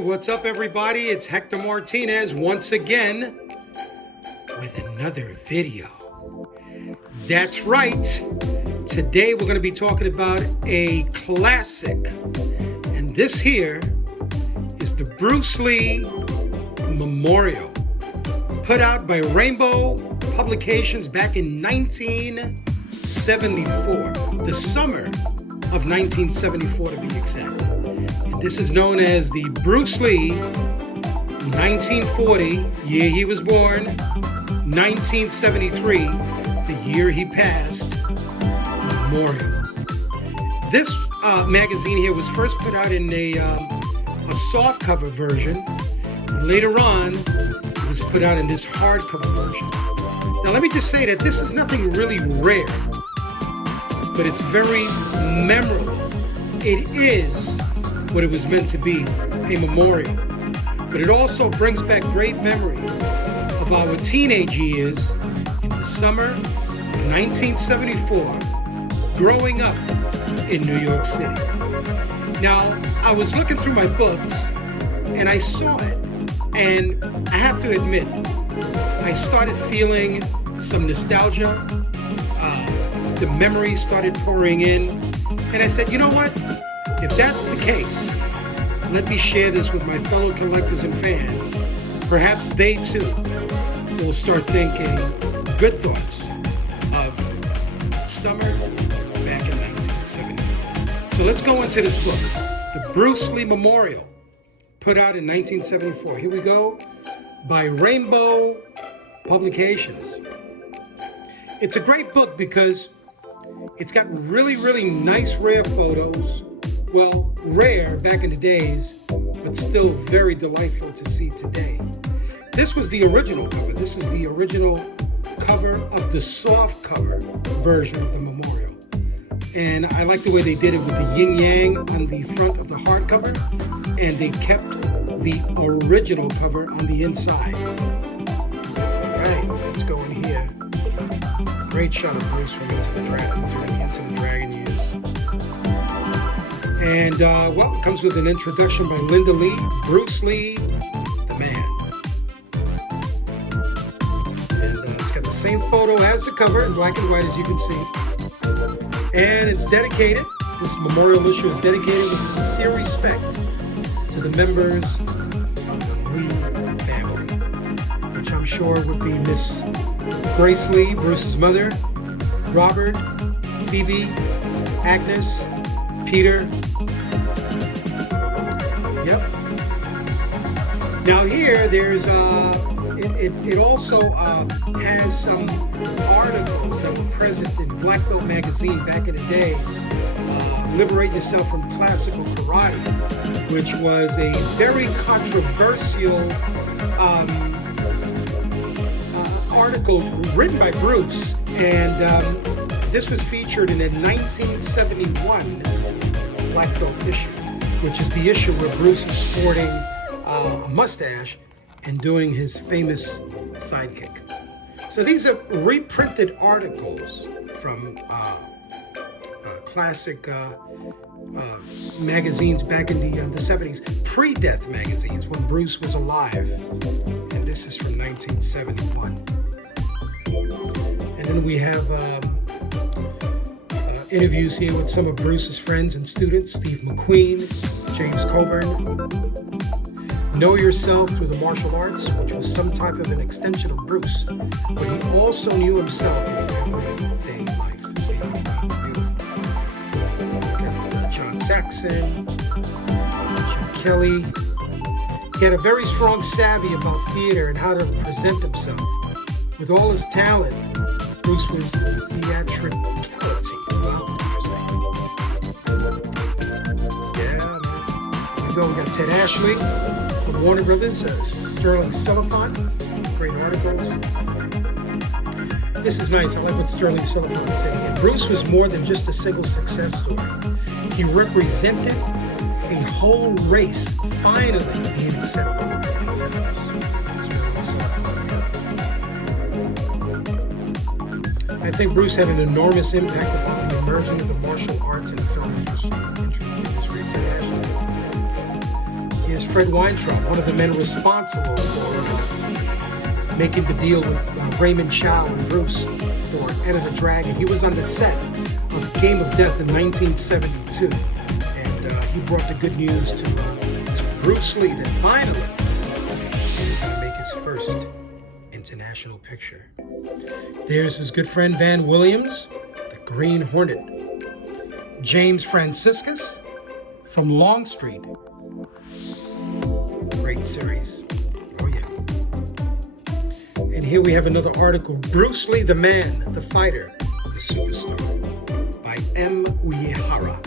what's up, everybody? It's Hector Martinez once again with another video. That's right. Today we're going to be talking about a classic. And this here is the Bruce Lee Memorial, put out by Rainbow Publications back in 1974, the summer of 1974 to be exact. And this is known as the Bruce Lee 1940, year he was born, 1973, the year he passed, Memorial. This magazine here was first put out in a softcover version. Later on, it was put out in this hardcover version. Now, let me just say that this is nothing really rare, but it's very memorable. It is what it was meant to be, a memorial. But it also brings back great memories of our teenage years in the summer of 1974, growing up in New York City. Now, I was looking through my books and I saw it, and I have to admit, I started feeling some nostalgia. The memories started pouring in, and I said, you know what? If that's the case, let me share this with my fellow collectors and fans. Perhaps they too will start thinking good thoughts of summer back in 1974. So let's go into this book, the Bruce Lee Memorial, put out in 1974. Here we go, by Rainbow Publications. It's a great book because it's got really, really nice, rare photos. Well, rare back in the days, but still very delightful to see today. This was the original cover. This is the original cover of the soft cover version of the memorial. And I like the way they did it with the yin-yang on the front of the hardcover, and they kept the original cover on the inside. All right, let's go in here. Great shot of Bruce from Into the Dragon years. And, well, it comes with an introduction by Linda Lee, Bruce Lee, the man. And it's got the same photo as the cover in black and white, as you can see. And it's dedicated, this memorial issue is dedicated with sincere respect to the members of the Lee family, which I'm sure would be Miss Grace Lee, Bruce's mother, Robert, Phoebe, Agnes, Peter. Yep. Now here, there's it also has some articles that were present in Black Belt magazine back in the days. Liberate Yourself from Classical Karate, which was a very controversial article written by Bruce, and this was featured in a 1971 Black Belt issue, which is the issue where Bruce is sporting a mustache and doing his famous sidekick. So these are reprinted articles from classic magazines back in the 70s, pre-death magazines when Bruce was alive. And this is from 1971. And then we have interviews here with some of Bruce's friends and students, Steve McQueen, James Coburn. Know Yourself Through the Martial Arts, which was some type of an extension of Bruce, but he also knew himself in everyday life. John Saxon, Jim Kelly. He had a very strong savvy about theater and how to present himself. With all his talent, Bruce was theatricality. Yeah, man. Here we go. We got Ted Ashley from Warner Brothers, Sterling Silliphant. Great articles. This is nice. I like what Sterling Silliphant said here. Bruce was more than just a single success story. He represented a whole race finally being accepted. I think Bruce had an enormous impact upon the emerging of the martial arts and film industry. He is Fred Weintraub, one of the men responsible for making the deal with Raymond Chow and Bruce for Enter the Dragon. He was on the set of Game of Death in 1972, and he brought the good news to Bruce Lee that finally he was going to make his first international picture. There's his good friend Van Williams, the Green Hornet. James Franciscus from Longstreet. Great series. Oh yeah. And here we have another article, Bruce Lee, the Man, the Fighter, the Superstar, by M. Uehara.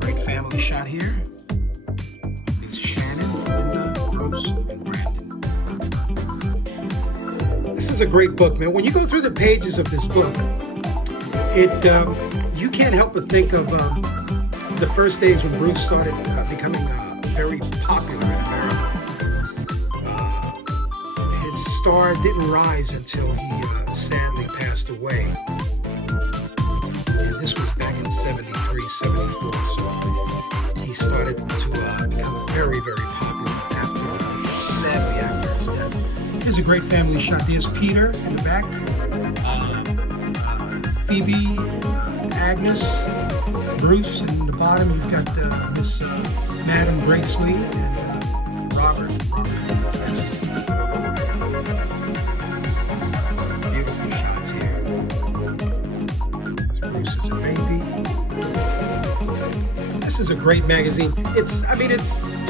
Great family shot here. There's Shannon, Linda, Bruce, and Brandon. This is a great book, man. When you go through the pages of this book, you can't help but think of the first days when Bruce started becoming very popular in America. His star didn't rise until he sadly passed away. And this was back in 73, 74. So he started to become very, very popular sadly after his death. Here's a great family shot. There's Peter in the back. Phoebe, Agnes, Bruce, and in the bottom you've got Miss Madam Grace Lee and Robert. Yes. Beautiful shots here. Bruce is a baby. This is a great magazine. It's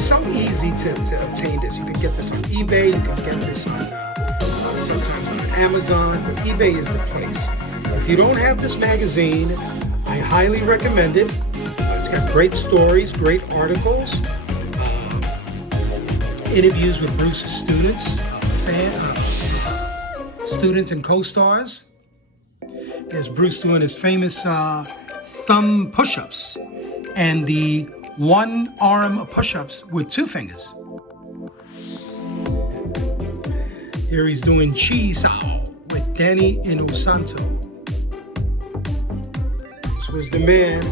so easy to obtain this. You can get this on eBay. You can get this on sometimes on Amazon. But eBay is the place. If you don't have this magazine, I highly recommend it. It's got great stories, great articles, interviews with Bruce's students, students and co-stars. There's Bruce doing his famous thumb push-ups and the one-arm push-ups with two fingers. Here he's doing Chi Sao with Danny Inosanto. Was the man.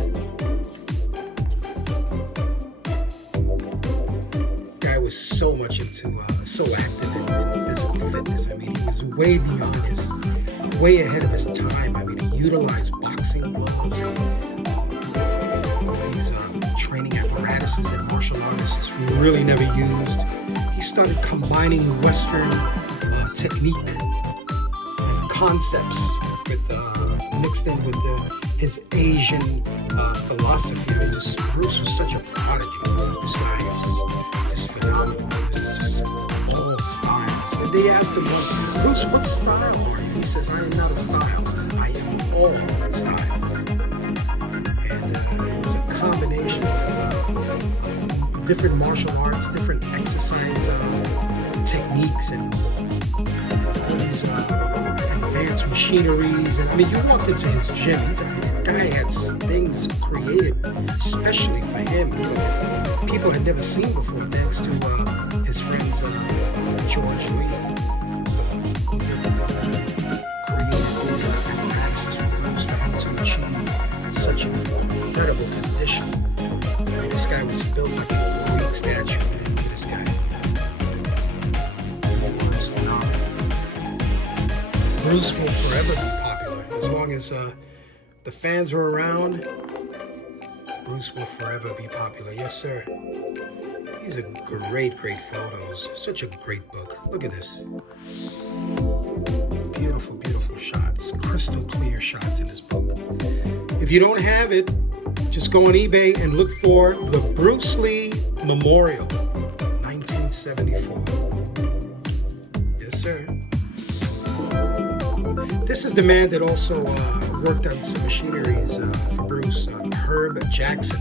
Guy was so much into, so active in physical fitness. I mean, he was way beyond way ahead of his time. I mean, he utilized boxing gloves, these training apparatuses that martial artists really never used. He started combining Western technique and concepts with mixed in with his Asian philosophy. I mean, Bruce was such a prodigy. This guy was just phenomenal. It was just all styles. And they asked him once, Bruce, what style are you? He says, I am not a style. I am all styles. And it was a combination of different martial arts, different exercise techniques, and all these advanced machineries. And I mean, you walked into his gym. The guy had things created especially for him. People had never seen before, thanks to his friends George Lee. Created these apparatuses for Bruce for him to achieve such incredible condition. I mean, this guy was built like a Greek statue. Man. Look at this guy. He was phenomenal. Bruce will forever be popular as long as the fans are around. Bruce will forever be popular. Yes, sir. These are great photos. Such a great book. Look at this. Beautiful, beautiful shots. Crystal clear shots in this book. If you don't have it, just go on eBay and look for the Bruce Lee Memorial, 1974. Yes, sir. This is the man that also worked on some machineries for Bruce, Herb Jackson.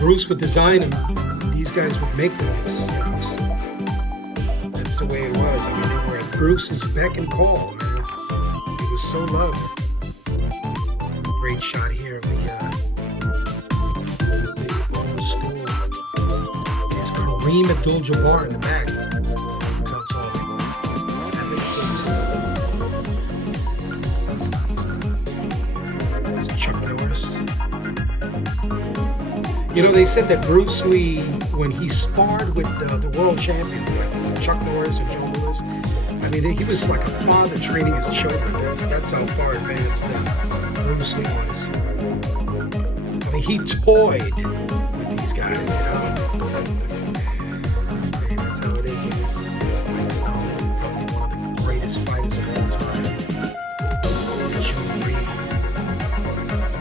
Bruce would design them. These guys would make them. That's the way it was. I mean, they were at Bruce's beck and call, man. He was so loved. Great shot here of the old school. There's Kareem Abdul-Jabbar in the back. You know, they said that Bruce Lee, when he sparred with the world champions like Chuck Norris and Joe Louis, I mean, he was like a father training his children. That's how far advanced Bruce Lee was. I mean, he toyed with these guys, you know. Man, that's how it is, man. Mike Stone, probably one of the greatest fighters of all time. June Reed,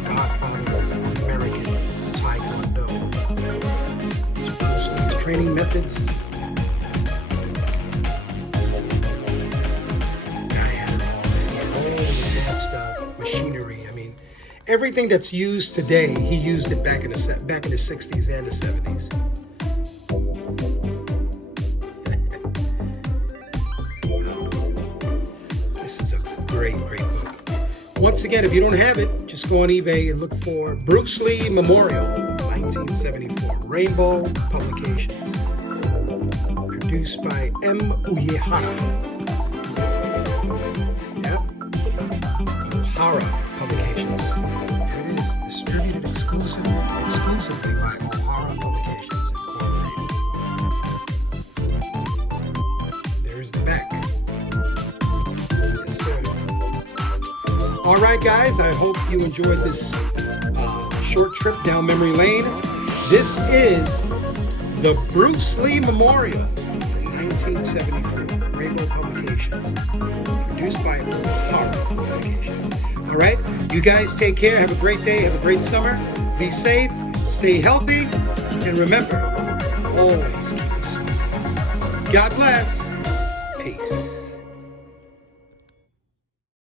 godfather of American Taekwondo. Bruce Lee's training methods. Machinery. I mean, everything that's used today, he used it back in the 60s and the 70s. This is a great book. Once again, if you don't have it, just go on eBay and look for Bruce Lee Memorial, 1974, Rainbow Publications, produced by M. Uyehara. Publications. There it is, distributed exclusively by O'Hara Publications Incorporated. There's the back. Yes, sir. All right, guys, I hope you enjoyed this short trip down memory lane. This is the Bruce Lee Memorial from 1974, Rainbow Publications, produced by O'Hara Publications. All right, you guys take care. Have a great day. Have a great summer. Be safe. Stay healthy. And remember, always keep it sweet. God bless.